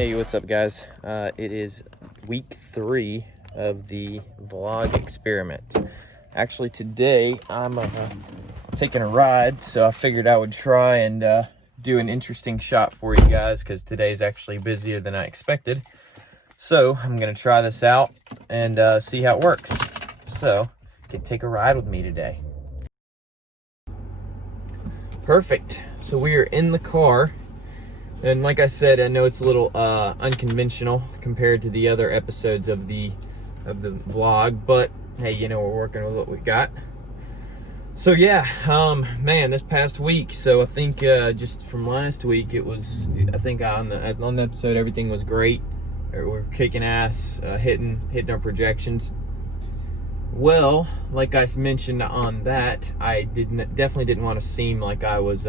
Hey, what's up, guys? It is week 3 of the vlog experiment. Actually, today I'm taking a ride, so I figured I would try and do an interesting shot for you guys because today's actually busier than I expected. So I'm gonna try this out and see how it works. So you can take a ride with me today. Perfect. So we are in the car. And like I said, I know it's a little unconventional compared to the other episodes of the vlog, but hey, you know, we're working with what we got. So yeah, man, this past week, so I think just from last week, it was, I think on the episode, everything was great. We're kicking ass, hitting our projections. Well, like I mentioned on that, I definitely didn't want to seem like I was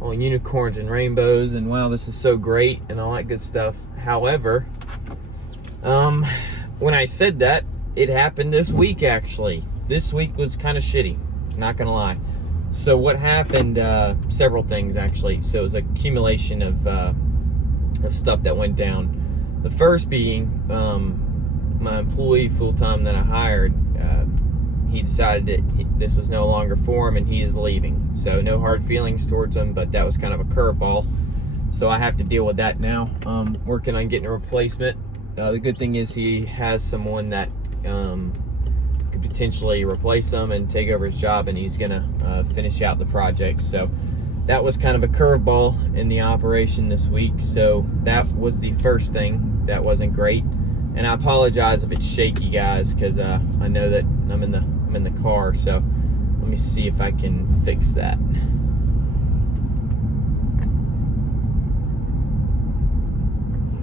all unicorns and rainbows and wow, this is so great and all that good stuff. However, when I said that, it happened this week. Actually, this week was kind of shitty, not gonna lie. So what happened, several things actually. So it was an accumulation of stuff that went down. The first being my employee full-time that I hired, he decided that this was no longer for him and he is leaving. So no hard feelings towards him, but that was kind of a curveball. So I have to deal with that now. Working on getting a replacement. The good thing is he has someone that could potentially replace him and take over his job, and he's gonna finish out the project. So that was kind of a curveball in the operation this week. So that was the first thing that wasn't great. And I apologize if it's shaky, guys, because I know that I'm in the car. So let me see if I can fix that.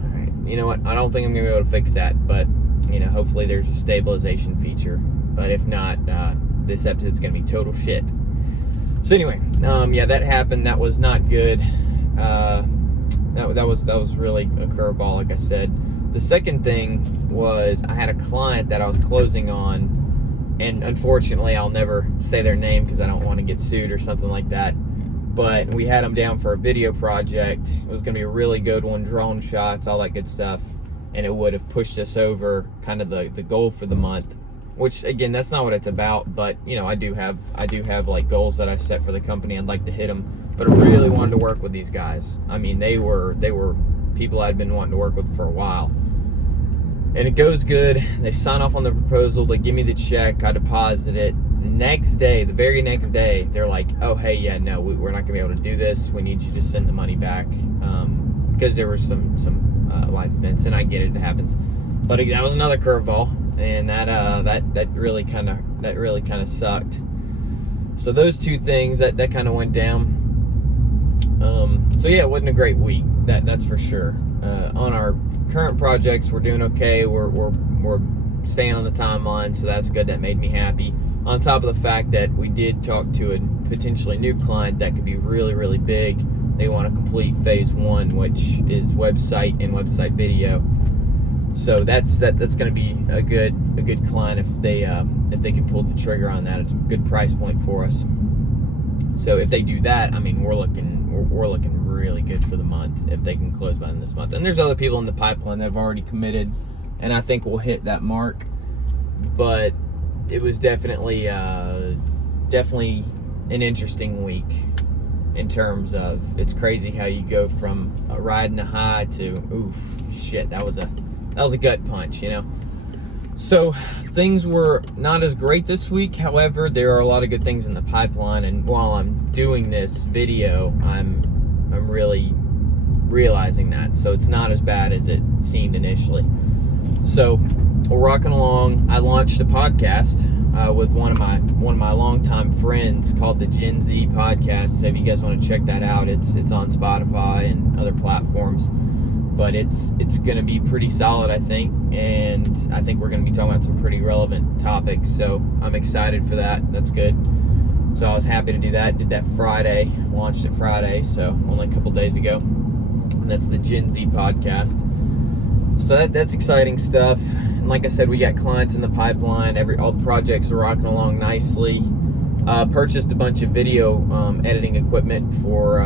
All right, you know what? I don't think I'm gonna be able to fix that, but you know, hopefully there's a stabilization feature. But if not, this episode's gonna be total shit. So anyway, yeah, that happened. That was not good. That was really a curveball, like I said. The second thing was I had a client that I was closing on, and unfortunately I'll never say their name because I don't want to get sued or something like that, but we had them down for a video project. It was going to be a really good one, drone shots, all that good stuff, and it would have pushed us over kind of the goal for the month, which again, that's not what it's about, but you know, I do have like goals that I set for the company. I'd like to hit them, but I really wanted to work with these guys. I mean, they were people I'd been wanting to work with for a while. And it goes good. They sign off on the proposal. They give me the check. I deposit it. The very next day, they're like, oh, hey, yeah, no, we're not going to be able to do this. We need you to send the money back. Because there were some life events, and I get it happens. But that was another curveball, and that really kind of sucked. So those two things, that kind of went down. So yeah, it wasn't a great week. That's for sure. On our current projects, we're doing okay. We're staying on the timeline, so that's good. That made me happy. On top of the fact that we did talk to a potentially new client that could be really, really big. They want to complete phase 1, which is website and website video. So that's going to be a good client if they can pull the trigger on that. It's a good price point for us. So if they do that, I mean, we're looking really good for the month if they can close by this month. And there's other people in the pipeline that have already committed, and I think we'll hit that mark. But it was definitely an interesting week in terms of, it's crazy how you go from riding a high to oof, shit, that was a gut punch, you know. So things were not as great this week. However, there are a lot of good things in the pipeline, and while I'm doing this video, I'm really realizing that. So it's not as bad as it seemed initially. So we're rocking along. I launched a podcast with one of my longtime friends called the Gen Z Podcast. So if you guys want to check that out, it's on Spotify and other platforms. But it's going to be pretty solid, I think, and I think we're going to be talking about some pretty relevant topics. So I'm excited for that. That's good. So I was happy to do that. Did that Friday, launched it Friday, so only a couple days ago. And that's the Gen Z Podcast. So that's exciting stuff. And like I said, we got clients in the pipeline. All the projects are rocking along nicely. Purchased a bunch of video editing equipment for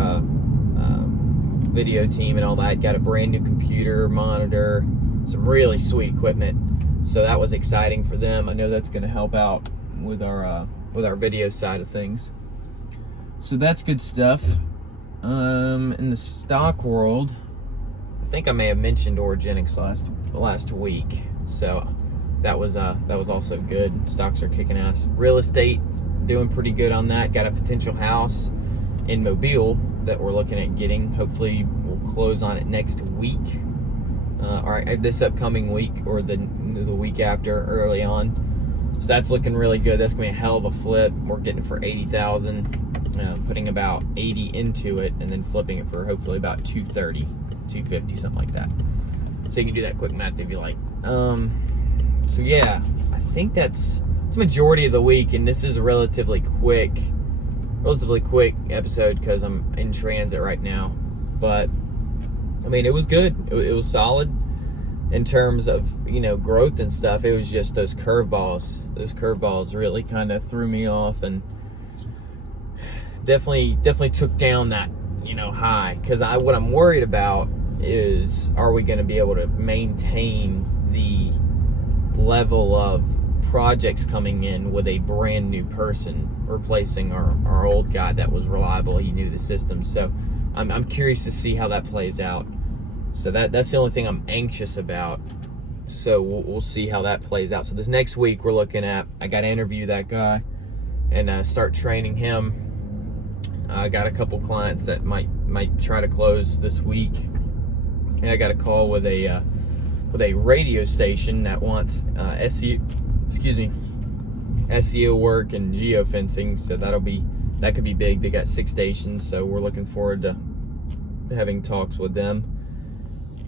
video team and all that. Got a brand new computer, monitor, some really sweet equipment. So that was exciting for them. I know that's going to help out with our video side of things. So that's good stuff. In the stock world, I think I may have mentioned Origenics last week. So that was also good. Stocks are kicking ass. Real estate, doing pretty good on that. Got a potential house in Mobile that we're looking at getting. Hopefully we'll close on it next week, or this upcoming week, or the week after, early on. So that's looking really good. That's gonna be a hell of a flip. We're getting it for $80,000, putting about 80 into it, and then flipping it for hopefully about 230, 250, something like that. So you can do that quick math if you like. So yeah, I think it's the majority of the week, and this is a relatively quick episode because I'm in transit right now. But I mean, it was good. It was solid in terms of, growth and stuff. It was just those curveballs. Those curveballs really kind of threw me off, and definitely took down that high. Because what I'm worried about is, are we going to be able to maintain the level of projects coming in with a brand new person replacing our old guy that was reliable. He knew the system. So I'm curious to see how that plays out. So that's the only thing I'm anxious about. So we'll see how that plays out. So this next week we're looking at, I got to interview that guy and start training him. I got a couple clients that might try to close this week, and I got a call with a radio station that wants SEO work and geofencing. So that could be big. They got 6 stations, so we're looking forward to having talks with them.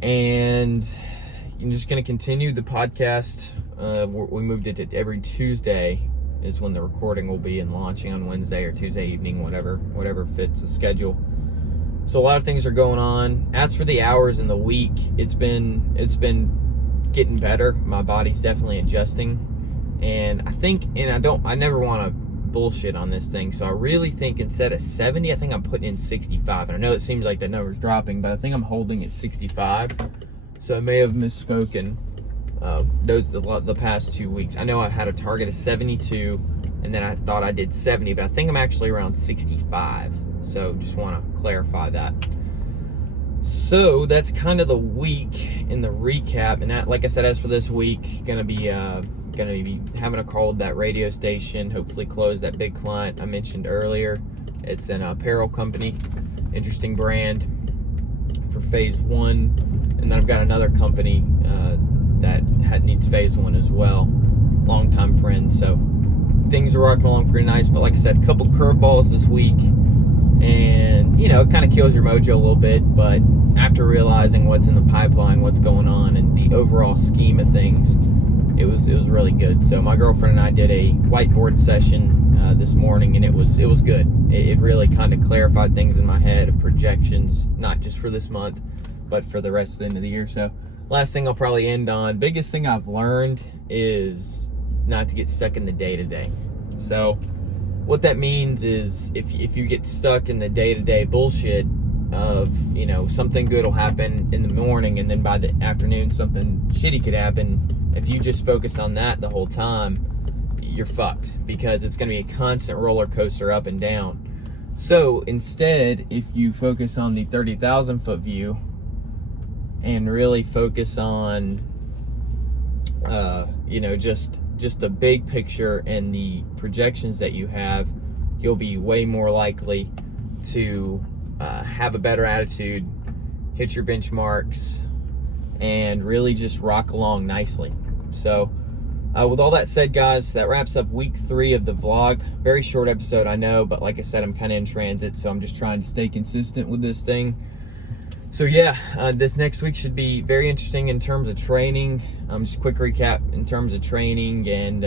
And I'm just going to continue the podcast. We moved it to every Tuesday is when the recording will be, and launching on Wednesday or Tuesday evening, whatever fits the schedule. So a lot of things are going on. As for the hours in the week, it's been getting better. My body's definitely adjusting. And I never want to bullshit on this thing. So I really think instead of 70, I think I'm putting in 65. And I know it seems like that number's dropping, but I think I'm holding at 65. So I may have misspoken the past 2 weeks. I know I had a target of 72, and then I thought I did 70, but I think I'm actually around 65. So just want to clarify that. So that's kind of the week in the recap. And like I said, as for this week, gonna be having a call with that radio station, hopefully close that big client I mentioned earlier. It's an apparel company, interesting brand for phase 1. And then I've got another company that needs phase 1 as well, longtime friend. So things are rocking along pretty nice. But like I said, a couple curveballs this week, and it kind of kills your mojo a little bit. But after realizing what's in the pipeline, what's going on, and the overall scheme of things, it was really good. So my girlfriend and I did a whiteboard session this morning, and it was good. It really kind of clarified things in my head of projections, not just for this month, but for the rest of the end of the year. So last thing I'll probably end on, biggest thing I've learned is not to get stuck in the day-to-day. So what that means is if you get stuck in the day-to-day bullshit of, something good will happen in the morning, and then by the afternoon something shitty could happen. If you just focus on that the whole time, you're fucked, because it's going to be a constant roller coaster up and down. So instead, if you focus on the 30,000 foot view and really focus on just the big picture and the projections that you have, you'll be way more likely to have a better attitude, hit your benchmarks, and really just rock along nicely. So with all that said, guys, that wraps up week 3 of the vlog. Very short episode, I know, but like I said, I'm kind of in transit, so I'm just trying to stay consistent with this thing. So yeah, this next week should be very interesting in terms of training. Just a quick recap in terms of training and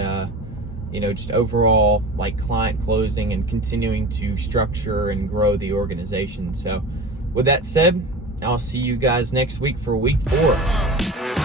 just overall like client closing and continuing to structure and grow the organization. So with that said, I'll see you guys next week for week 4.